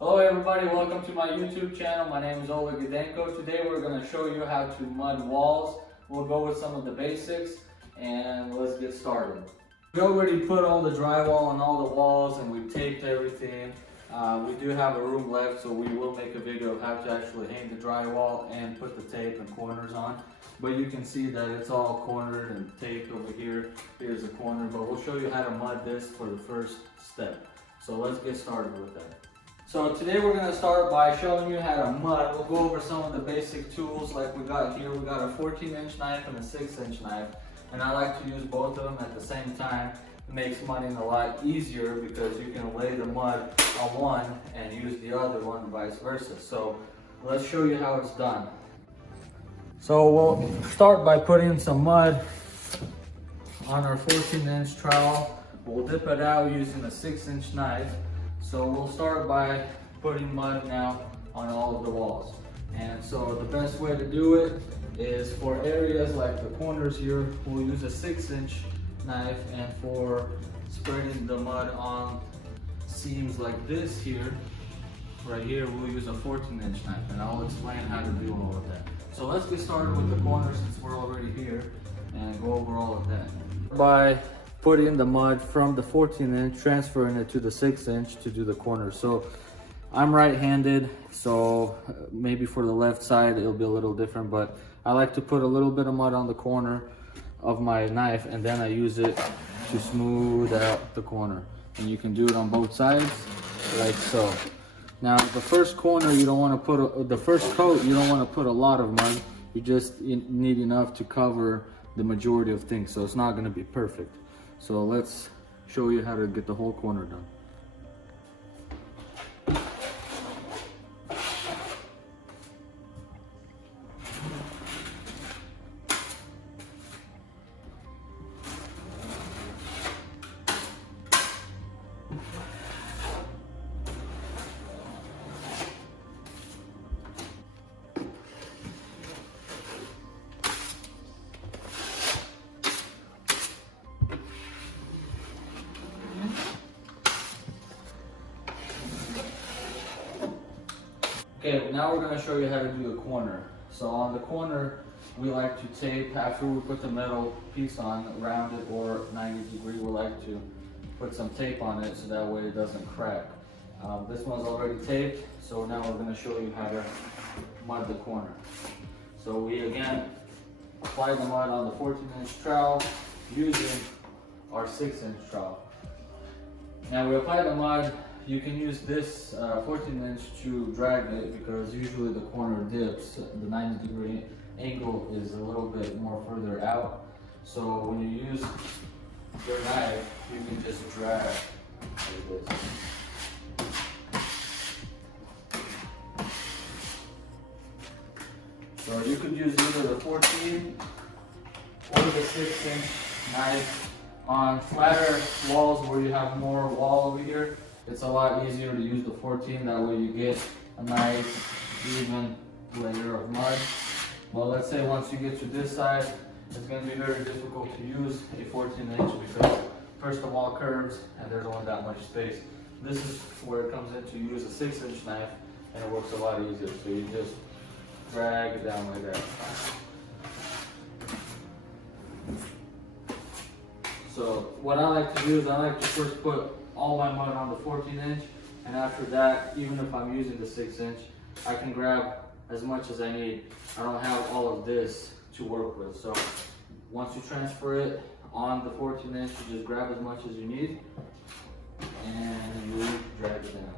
Hello everybody, welcome to my YouTube channel. My name is Oleg Gidenko. Today we're going to show you how to mud walls. We'll go with some of the basics and let's get started. We already put all the drywall on all the walls and we've taped everything. We do have a room left, so we will make a video of how to actually hang the drywall and put the tape and corners on. But you can see that it's all cornered and taped over here. Here's a corner, but we'll show you how to mud this for the first step. So let's get started with that. So today we're going to start by showing you how to mud. We'll go over some of the basic tools like we got here. We got a 14-inch knife and a 6-inch knife. And I like to use both of them at the same time. It makes mudding a lot easier because you can lay the mud on one and use the other one and vice versa. So let's show you how it's done. So we'll start by putting some mud on our 14-inch trowel. We'll dip it out using a 6-inch knife. So we'll start by putting mud now on all of the walls. And so the best way to do it is for areas like the corners here, we'll use a 6-inch knife, and for spreading the mud on seams like this here, right here, we'll use a 14-inch knife, and I'll explain how to do all of that. So let's get started with the corners since we're already here and go over all of that. By putting the mud from the 14-inch, transferring it to the 6-inch to do the corner. So I'm right-handed, so maybe for the left side it'll be a little different, but I like to put a little bit of mud on the corner of my knife and then I use it to smooth out the corner. And you can do it on both sides like so. Now the first corner you don't want to put, the first coat you don't want to put a lot of mud. You just need enough to cover the majority of things, so it's not going to be perfect. So let's show you how to get the whole corner done. Okay, now we're going to show you how to do the corner. So on the corner, we like to tape, after we put the metal piece on, around it or 90 degree, we like to put some tape on it so that way it doesn't crack. This one's already taped, so now we're going to show you how to mud the corner. So we again apply the mud on the 14-inch trowel using our 6-inch trowel. Now we apply the mud. You can use this 14-inch to drag it because usually the corner dips. The 90 degree angle is a little bit more further out. So when you use your knife, you can just drag like this. So you could use either the 14 or the 6-inch knife on flatter walls where you have more wall over here. It's a lot easier to use the 14, that way you get a nice even layer of mud. But let's say once you get to this side, it's going to be very difficult to use a 14-inch because first of all curves and there's only that much space. This is where it comes in to use a 6-inch knife and it works a lot easier. So you just drag it down like that. So what I like to do is I like to first put all my mud on the 14-inch, and after that, even if I'm using the 6-inch, I can grab as much as I need. I don't have all of this to work with. So once you transfer it on the 14-inch, you just grab as much as you need and you drag it down.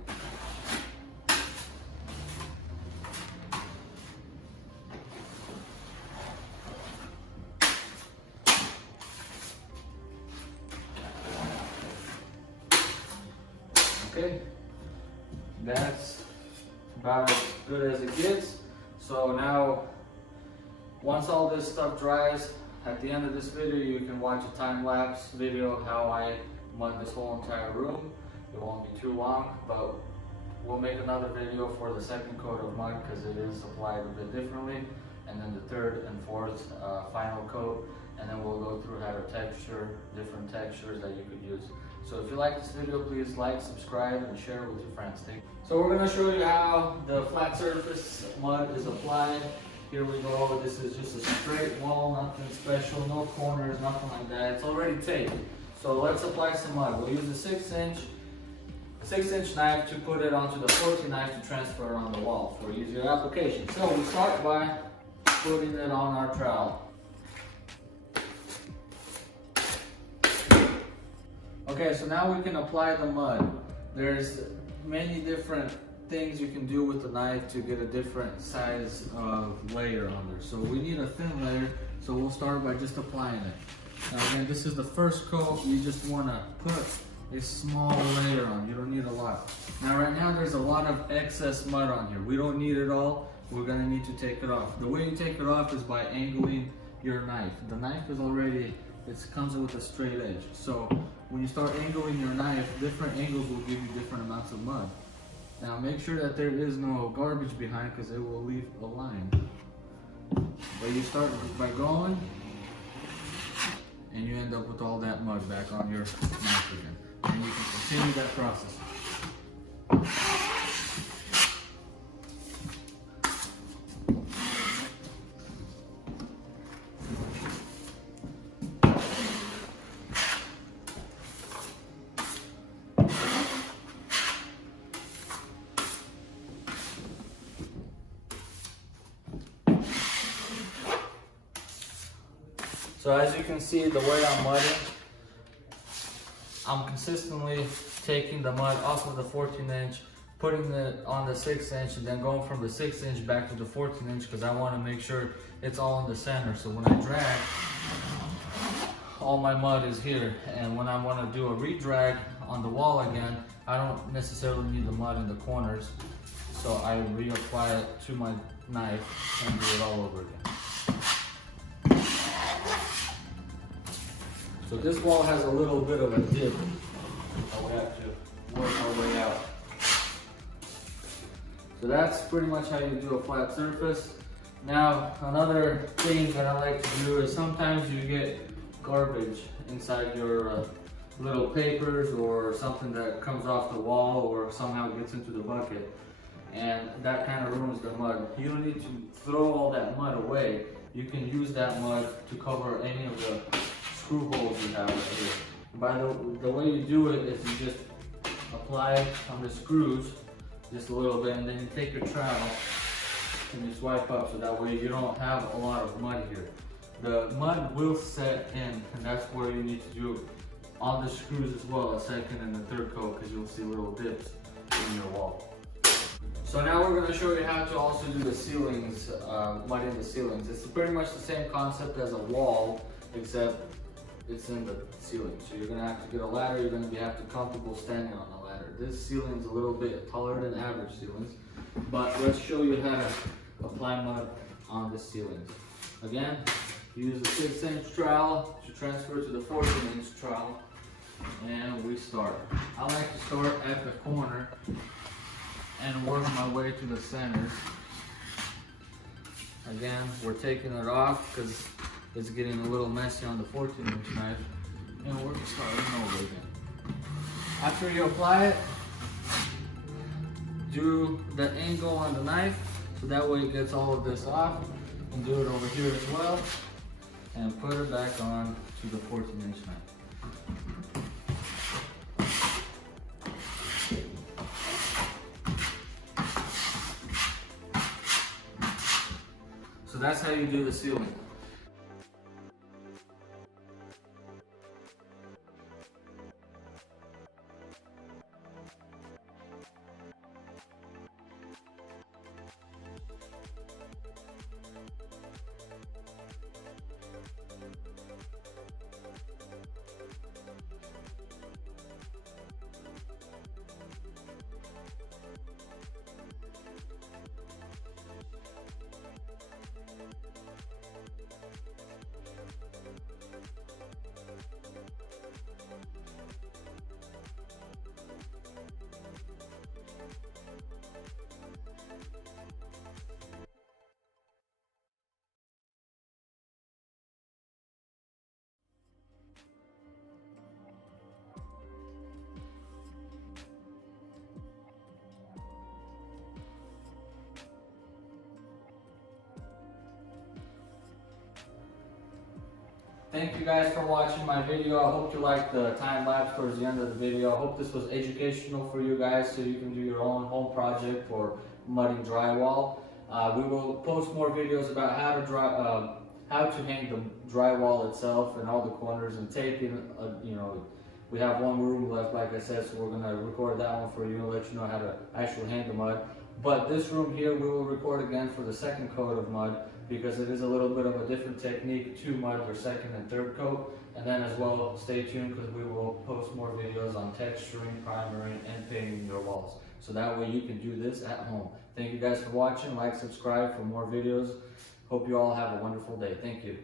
Okay, that's about as good as it gets. So now, once all this stuff dries, at the end of this video, you can watch a time-lapse video how I mud this whole entire room. It won't be too long, but we'll make another video for the second coat of mud because it is applied a bit differently. And then the third and fourth final coat, and then we'll go through how to texture different textures that you could use. So if you like this video, please like, subscribe, and share it with your friends. Thank you. So we're going to show you how the flat surface mud is applied. Here we go. This is just a straight wall, nothing special, no corners, nothing like that. It's already taped. So let's apply some mud. We'll use a 6-inch knife to put it onto the 14 knife to transfer it on the wall for easier application. So we start by putting it on our trowel. Okay, so now we can apply the mud. There's many different things you can do with the knife to get a different size of layer on there. So we need a thin layer, so we'll start by just applying it. Now again, this is the first coat. You just want to put a small layer on. You don't need a lot. Now right now there's a lot of excess mud on here. We don't need it all. We're going to need to take it off. The way you take it off is by angling your knife. The knife is already, it comes with a straight edge. So when you start angling your knife, different angles will give you different amounts of mud. Now make sure that there is no garbage behind because it will leave a line. But you start by going and you end up with all that mud back on your knife again. And you can continue that process. So as you can see, the way I'm mudding, I'm consistently taking the mud off of the 14-inch, putting it on the 6-inch, and then going from the 6-inch back to the 14-inch because I want to make sure it's all in the center. So when I drag, all my mud is here. And when I want to do a re-drag on the wall again, I don't necessarily need the mud in the corners. So I reapply it to my knife and do it all over again. So this wall has a little bit of a dip, so we have to work our way out. So that's pretty much how you do a flat surface. Now, another thing that I like to do is sometimes you get garbage inside your little papers or something that comes off the wall or somehow gets into the bucket. And that kind of ruins the mud. You don't need to throw all that mud away. You can use that mud to cover any of the screw holes you have right here. By the way you do it is you just apply it on the screws just a little bit, and then you take your trowel and you swipe up so that way you don't have a lot of mud here. The mud will set in, and that's where you need to do on the screws as well, a second and a third coat, because you'll see little dips in your wall. So now we're going to show you how to also do the ceilings, mud in the ceilings. It's pretty much the same concept as a wall, except it's in the ceiling. So you're going to have to get a ladder. You're going to have to be comfortable standing on the ladder. This ceiling is a little bit taller than average ceilings, but let's show you how to apply mud on the ceilings. Again, use a 6-inch trowel to transfer to the 14-inch trowel, and we start. I like to start at the corner and work my way to the center. Again, we're taking it off because it's getting a little messy on the 14-inch knife, and we're starting over again. After you apply it, do the angle on the knife so that way it gets all of this off, and do it over here as well, and put it back on to the 14-inch knife. So that's how you do the ceiling. thank you guys for watching my video. I hope you liked the time lapse towards the end of the video. I hope this was educational for you guys so you can do your own home project for mudding drywall. We will post more videos about how to hang the drywall itself and all the corners and taping. We have one room left, like I said, so we're gonna record that one for you and let you know how to actually hang the mud. But this room here, we will record again for the second coat of mud because it is a little bit of a different technique to mud for second and third coat. And then as well, stay tuned because we will post more videos on texturing, primering, and painting your walls. So that way you can do this at home. Thank you guys for watching. Like, subscribe for more videos. Hope you all have a wonderful day. Thank you.